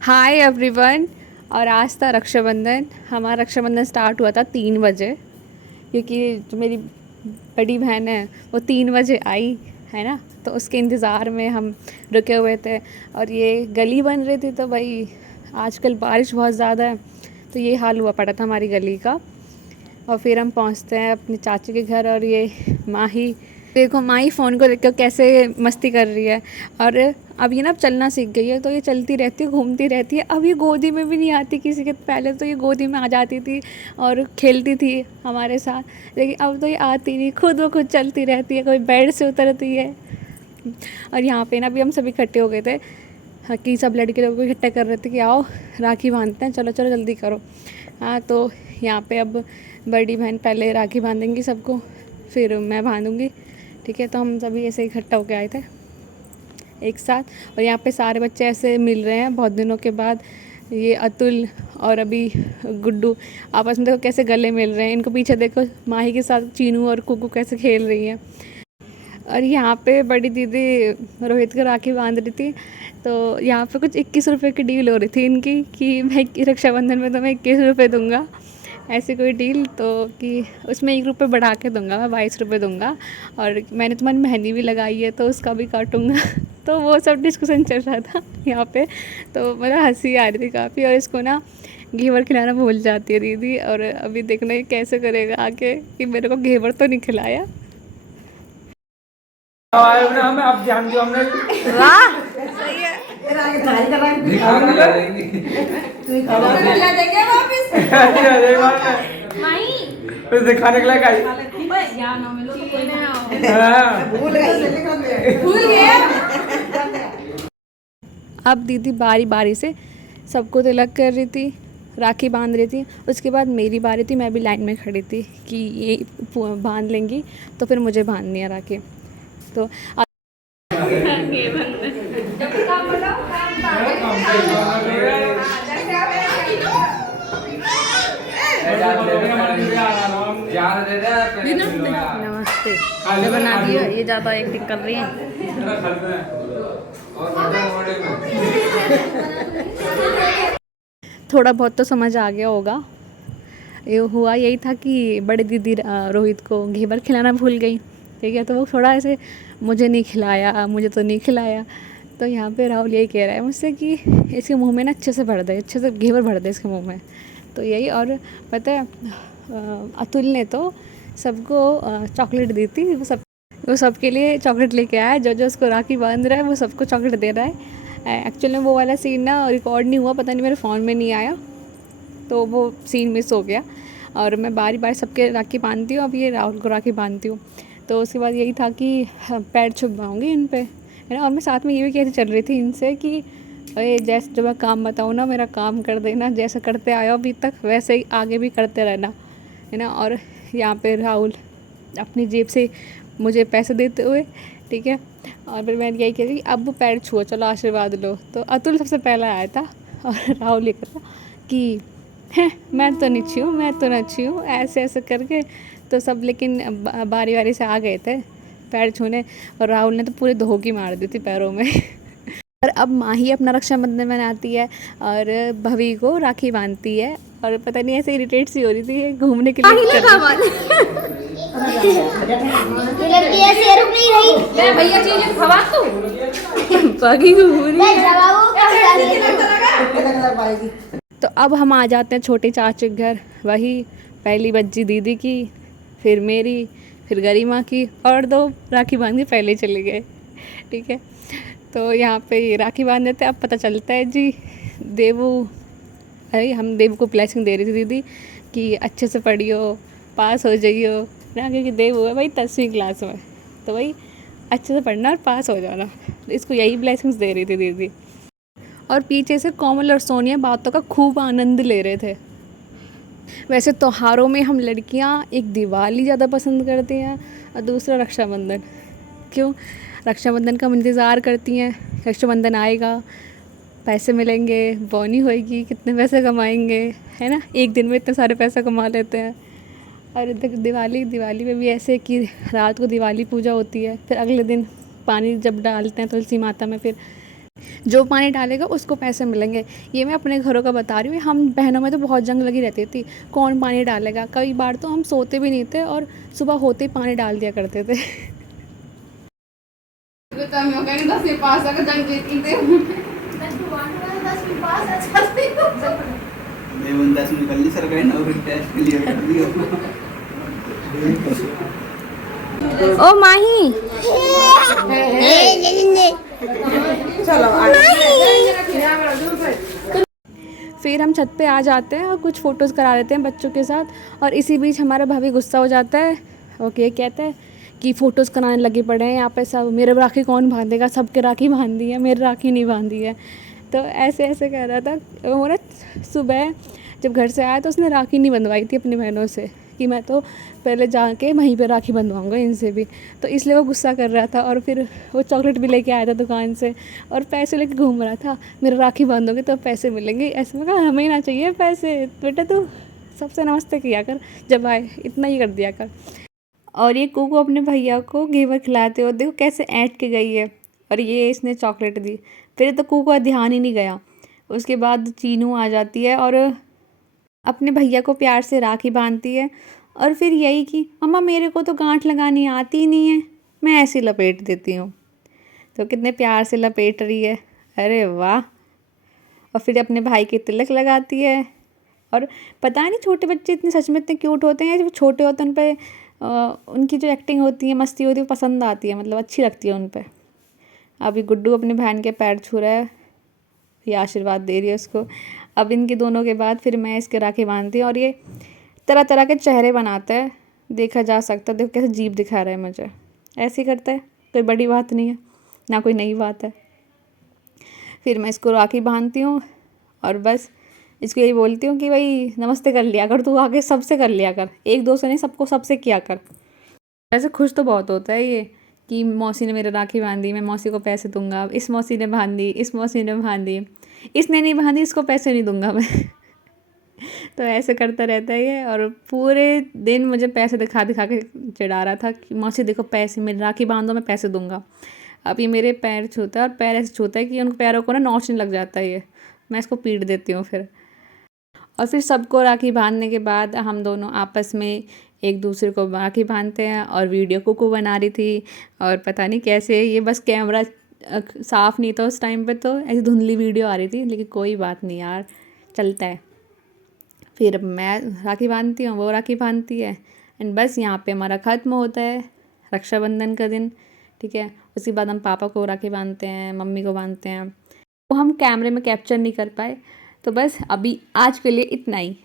Hi everyone. और आज था रक्षाबंधन। हमारा रक्षाबंधन स्टार्ट हुआ था 3 बजे, क्योंकि जो मेरी बड़ी बहन है वो 3 बजे आई है ना, तो उसके इंतज़ार में हम रुके हुए थे। और ये गली बन रही थी, तो भाई आजकल बारिश बहुत ज़्यादा है, तो ये हाल हुआ पड़ा था हमारी गली का। और फिर हम पहुंचते हैं अपनी चाची के घर, और ये माही, देखो माही फ़ोन को देखकर कैसे मस्ती कर रही है। और अब ये ना अब चलना सीख गई है, तो ये चलती रहती है, घूमती रहती है। अब ये गोदी में भी नहीं आती किसी के। पहले तो ये गोदी में आ जाती थी और खेलती थी हमारे साथ, लेकिन अब तो ये आती नहीं, खुद ब खुद चलती रहती है, कोई बेड से उतरती है। और यहाँ पे ना अभी हम सभी इकट्ठे हो गए थे, हाँ, कि सब लड़के लोगों को इकट्ठा कर रहे थे कि आओ राखी बांधते हैं, चलो चलो जल्दी करो। हाँ, तो यहाँ पे अब बड़ी बहन पहले राखी बांधेंगी सबको, फिर मैं बांधूंगी, ठीक है। तो हम सभी ऐसे इकट्ठा होके आए थे एक साथ। और यहाँ पे सारे बच्चे ऐसे मिल रहे हैं बहुत दिनों के बाद। ये अतुल और अभी गुड्डू आपस में देखो कैसे गले मिल रहे हैं। इनको पीछे देखो, माही के साथ चीनू और कुकू कैसे खेल रही हैं। और यहाँ पे बड़ी दीदी रोहित को राखी बांध रही थी, तो यहाँ पे कुछ 21 रुपये की डील हो रही थी इनकी, कि मैं रक्षाबंधन में तुम्हें 21 रुपये दूँगा, ऐसी कोई डील। तो कि उसमें 1 रुपये बढ़ा के दूँगा, मैं 22 रुपये दूँगा, और मैंने तुम्हारी मेहंदी भी लगाई है तो उसका भी काटूँगा। तो वो सब डिस्कशन चल रहा था यहाँ पे, तो मतलब हंसी आ रही थी काफ़ी। और इसको ना घेवर खिलाना भूल जाती है दीदी, और अभी देखना ये कैसे करेगा आके कि मेरे को घेवर तो नहीं खिलाया। हमें अब ध्यान दियो हमने। वाह सही है। दिखाने के लिए अब दीदी बारी बारी से सबको तिलक कर रही थी, राखी बांध रही थी। उसके बाद मेरी बारी थी, मैं भी लाइन में खड़ी थी कि ये बांध लेंगी तो फिर मुझे बांधनी है राखी। तो नमस्ते, बना दिया, ये ज़्यादा एक्टिंग कर रही हैं। थोड़ा बहुत तो समझ आ गया होगा। ये हुआ यही था कि बड़ी दीदी रोहित को घेवर खिलाना भूल गई, ठीक है। तो वो थोड़ा ऐसे मुझे नहीं खिलाया, मुझे तो नहीं खिलाया। तो यहाँ पे राहुल यही कह रहा है मुझसे कि इसके मुंह में ना अच्छे से भर दे, अच्छे से घेवर भर दे इसके मुंह में। तो यही। और पता है अतुल ने तो सबको चॉकलेट दी थी। वो सबके लिए चॉकलेट लेके आया, जो जो उसको राखी बांध रहा है वो सबको चॉकलेट दे रहा है। एक्चुअली में वो वाला सीन ना रिकॉर्ड नहीं हुआ, पता नहीं मेरे फ़ोन में नहीं आया, तो वो सीन मिस हो गया। और मैं बारी बारी सबके राखी बांधती हूँ, अब ये राहुल को राखी बांधती हूँ। तो उसके बाद यही था कि पैर छुपाऊँगी इन पे, है ना। और मैं साथ में ये भी कहती चल रही थी इनसे कि अरे जैसे जो मैं काम बताऊँ ना, मेरा काम कर देना, जैसा करते आए हो अभी तक वैसे ही आगे भी करते रहना, है ना। और यहाँ पे राहुल अपनी जेब से मुझे पैसे देते हुए, ठीक है। और फिर मैंने यही कह रही अब पैर छुओ, चलो आशीर्वाद लो। तो अतुल सबसे पहला आया था, और राहुल ये कहता कि है मैं तो नहीं छूँ, मैं तो ना छूँ, ऐसे ऐसे करके। तो सब लेकिन बारी बारी से आ गए थे पैर छूने, और राहुल ने तो पूरे धोखी मार दी थी पैरों में। और अब माही अपना रक्षाबंधन मनाती है और भवी को राखी बांधती है। और पता नहीं ऐसे इरिटेट सी हो रही थी, घूमने के लिए भैया चीज खवा तू तो अब हम आ जाते हैं छोटे चाचे के घर। वही पहली बज्जी दीदी की, फिर मेरी, फिर गरिमा की, और 2 राखी बांध के पहले चले गए, ठीक है। तो यहाँ पे राखी बांध देते। अब पता चलता है जी देवू, अरे हम देवू को ब्लेसिंग दे रही थी दीदी कि अच्छे से पढ़ियो, पास हो जाइयो ना, क्योंकि देवू है भाई 10वीं क्लास में, तो भाई अच्छे से पढ़ना और पास हो जाना। तो इसको यही ब्लेसिंग्स दे रही थी दीदी। और पीछे से कोमल और सोनिया बातों का खूब आनंद ले रहे थे। वैसे त्योहारों में हम लड़कियां एक दिवाली ज़्यादा पसंद करती हैं और दूसरा रक्षाबंधन। क्यों? रक्षाबंधन का हम इंतज़ार करती हैं, रक्षाबंधन आएगा, पैसे मिलेंगे, बोनी होएगी, कितने पैसे कमाएंगे, है ना। एक दिन में इतने सारे पैसे कमा लेते हैं। और दिवाली दिवाली में भी ऐसे कि रात को दिवाली पूजा होती है, फिर अगले दिन पानी जब डालते हैं तुलसी माता में, फिर जो पानी डालेगा उसको पैसे मिलेंगे। ये मैं अपने घरों का बता रही हूँ। हम बहनों में तो बहुत जंग लगी रहती थी, कौन पानी डालेगा। कई बार तो हम सोते भी नहीं थे और सुबह होते ही पानी डाल दिया करते थे। ओ माही, फिर हम छत पे आ जाते हैं और कुछ फ़ोटोज़ करा लेते हैं बच्चों के साथ। और इसी बीच हमारा भाभी गुस्सा हो जाता है। ओके, कहते हैं कि फ़ोटोज़ कराने लगे पड़े हैं यहाँ पे सब, मेरे राखी कौन बांधेगा, सबके राखी बांधी है, मेरी राखी नहीं बांधी है। तो ऐसे ऐसे कह रहा था वो ना। सुबह जब घर से आया तो उसने राखी नहीं बंधवाई थी अपनी बहनों से, कि मैं तो पहले जाके वहीं पे राखी बंधवाऊँगा इनसे भी। तो इसलिए वो गुस्सा कर रहा था। और फिर वो चॉकलेट भी लेके आया था दुकान से और पैसे लेके घूम रहा था, मेरा राखी बांधोगे तो पैसे मिलेंगे। ऐसे में कहा, हमें ही ना चाहिए पैसे, बेटा तू सबसे नमस्ते किया कर जब आए, इतना ही कर दिया कर। और ये कुकू अपने भैया को घेवर खिलाते हो, देखो कैसे ऐंठ के गई है। और ये इसने चॉकलेट दी, फिर तो कुकू का ध्यान ही नहीं गया। उसके बाद चीनू आ जाती है और अपने भैया को प्यार से राखी बांधती है। और फिर यही कि मम्मा मेरे को तो गांठ लगानी आती ही नहीं है, मैं ऐसे लपेट देती हूँ। तो कितने प्यार से लपेट रही है, अरे वाह। और फिर अपने भाई के तिलक लगाती है। और पता नहीं छोटे बच्चे इतने सच में इतने क्यूट होते हैं, जब छोटे होते हैं उन पर उनकी जो एक्टिंग होती है, मस्ती होती है, वो पसंद आती है, मतलब अच्छी लगती है उन पर। अभी गुड्डू अपनी बहन के पैर छू रहा है, ये आशीर्वाद दे रही है उसको। अब इनके दोनों के बाद फिर मैं इसके राखी बांधती हूँ। और ये तरह तरह के चेहरे बनाता है, देखा जा सकता है। देखो कैसे जीभ दिखा रहा है मुझे, ऐसे ही करता है। कोई बड़ी बात नहीं है ना, कोई नई बात है। फिर मैं इसको राखी बांधती हूँ और बस इसको यही बोलती हूँ कि भाई नमस्ते कर लिया कर, तू आगे सबसे कर लिया कर, एक दो से नहीं, सबको सबसे किया कर। वैसे खुश तो बहुत होता है ये कि मौसी ने मेरे राखी बांधी, मैं मौसी को पैसे दूंगा, इस मौसी ने बांधी, इस मौसी ने बांधी, इसने नहीं बांधी, इसको पैसे नहीं दूंगा मैं। तो ऐसे करता रहता है ये। और पूरे दिन मुझे पैसे दिखा दिखा के चिढ़ा रहा था कि मौसी देखो पैसे, मेरी राखी बांधो, मैं पैसे दूंगा। अब ये मेरे पैर छूता है और पैर ऐसे छूता है कि उन पैरों को ना नोचने लग जाता है ये। मैं इसको पीट देती हूँ फिर। और फिर सबको राखी बांधने के बाद हम दोनों आपस में एक दूसरे को राखी बांधते हैं। और वीडियो कुकू बना रही थी और पता नहीं कैसे, ये बस कैमरा साफ़ नहीं था उस टाइम पे, तो ऐसी धुंधली वीडियो आ रही थी, लेकिन कोई बात नहीं यार, चलता है। फिर मैं राखी बांधती हूँ, वो राखी बांधती है, एंड बस यहाँ पे हमारा ख़त्म होता है रक्षाबंधन का दिन। ठीक है, उसके बाद हम पापा को राखी बांधते हैं, मम्मी को बांधते हैं। वो हम कैमरे में कैप्चर नहीं कर पाए, तो बस अभी आज के लिए इतना ही।